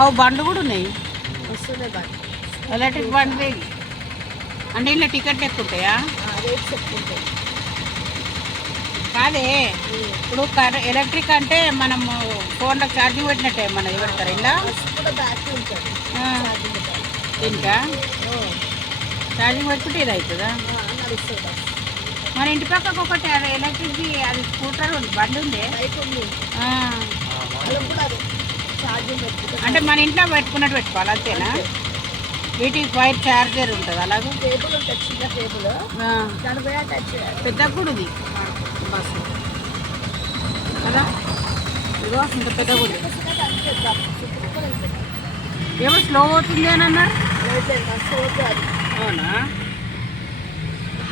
అవి బండ్లు కూడా ఉన్నాయి, వస్తున్నాయి బండి. ఎలక్ట్రిక్ బండి. అంటే ఇలా టికెట్ ఎక్కుంటాయా? రేట్స్ ఎక్కువ ఉంటాయి. కాదే, ఇప్పుడు ఎలక్ట్రిక్ అంటే మనము ఫోన్లో ఛార్జింగ్ పెట్టినట్టే మన పెడతారు ఇలా. బస్సు కూడా బ్యాటరీ ఉంటుంది. ఛార్జింగ్ ఉంటుంది. దీనికా ఛార్జింగ్ పెట్టుకుంటే ఇది అవుతుందా? నడుస్తుంది బస్సు. మన ఇంటి పక్కకు ఒకటి అది ఎలక్ట్రిక్ అది స్కూటర్ ఉంది, బండి ఉంది. బైక్ ఉంది. వాళ్ళకి కూడా అది ఛార్జింగ్ పెట్టుకుంటే అంటే మన ఇంట్లో పెట్టుకున్నట్టు పెట్టుకోవాలి అంతేనా? వీటికి వైర్ ఛార్జర్ ఉంటుంది అలాగే. టేబుల్ ఉంటుంది, చిన్న టేబుల్. దాని పోయి టచ్ చేయాలి. పెద్ద కూడా ఉంది బస్సు కదా, ఇదిగో ఇంత పెద్ద కూడా. ఏమో స్లో అవుతుంది అని అన్నారు. బస్సు అవుతుంది అది. అవునా?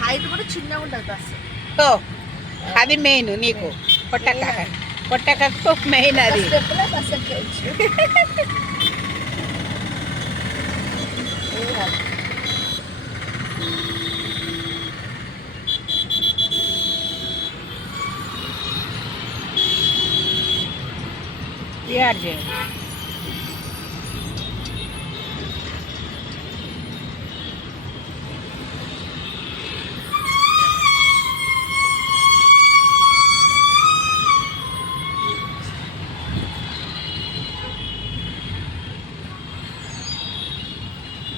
హైట్ కూడా చిన్నగా ఉంటుంది బస్సు. ఓ అది మెయిన్ నీకు, పొట్టకు మెయిన్ అది. స్టెప్లో బస్సు ఎక్కేయచ్చు. విఆర్జే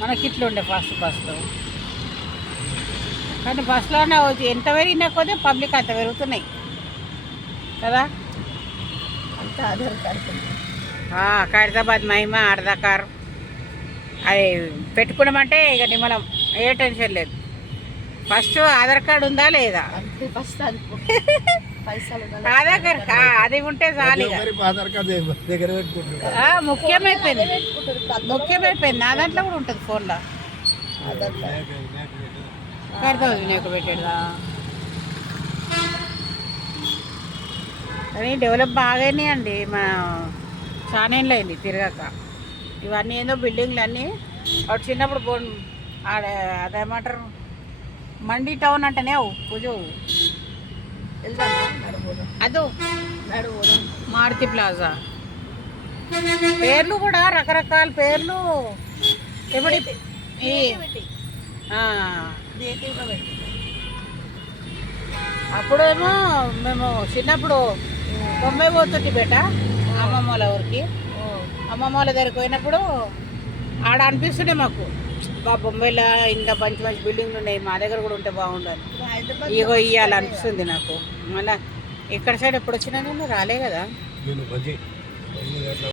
మనకి ఇట్లా ఉండే ఫస్ట్ బస్సులో, కానీ బస్సులోనే ఎంత పెరిగినా కొద్దిగా పబ్లిక్ అంత పెరుగుతున్నాయి కదా. అంతా ఆధార్ కార్డు. ఖైరతాబాద్ మహిమ అర్ధకార్ అది పెట్టుకున్నామంటే ఇక నిమ్మలం, ఏ టెన్షన్ లేదు. ఫస్ట్ ఆధార్ కార్డు ఉందా లేదా? అంతే ఫస్ట్ అనుకో. పైసలు ఆధార్ కార్డు అది ఉంటే చాలు. ముఖ్యమైపోయింది, ముఖ్యమైపోయింది. నా దాంట్లో కూడా ఉంటుంది ఫోన్లో. ఖైరతాబాద్ వినాయక పెట్టేదా కానీ డెవలప్ బాగానే అండి. మన చానేళ్ళు అయింది తిరగక. ఇవన్నీ ఏందో బిల్డింగ్లు అన్నీ అటు చిన్నప్పుడు అదేమంటారు మండి టౌన్ అంటేనే పూజ అదో మారుతి ప్లాజా. పేర్లు కూడా రకరకాల పేర్లు. ఇప్పుడు అప్పుడేమో మేము చిన్నప్పుడు బొంబాయి పోతుంది బేట అమ్మమ్మ వాళ్ళ ఊరికి. అమ్మమ్మ వాళ్ళ దగ్గరికి పోయినప్పుడు ఆడ అనిపిస్తుండే మాకు, బొంబాయిలో ఇంకా మంచి మంచి బిల్డింగ్లు ఉన్నాయి, మా దగ్గర కూడా ఉంటే బాగుండాలి, ఇగో ఇవ్వాలి అనిపిస్తుంది నాకు. మళ్ళీ ఇక్కడ సైడ్ ఎప్పుడు వచ్చినా నేను రాలే కదా.